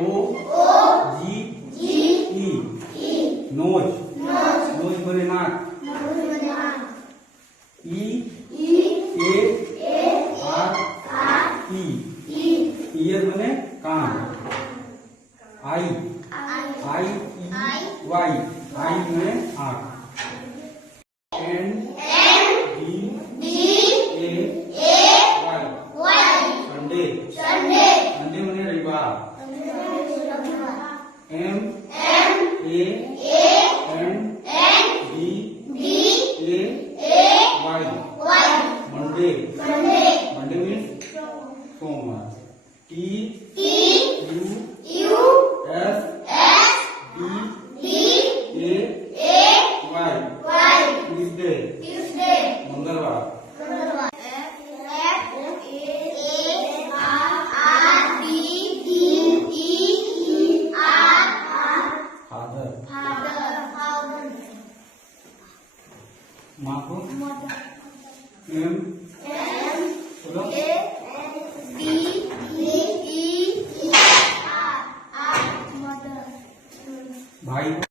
जी ई nose nose बने नाक ई A R E year बने कान आई वाई आई बने आंख N D A Y Sunday Sunday बने रविवार M A N D A Y Monday Monday means सोमवार T U S D A Y Tuesday मंगलवार माँ को एम भाई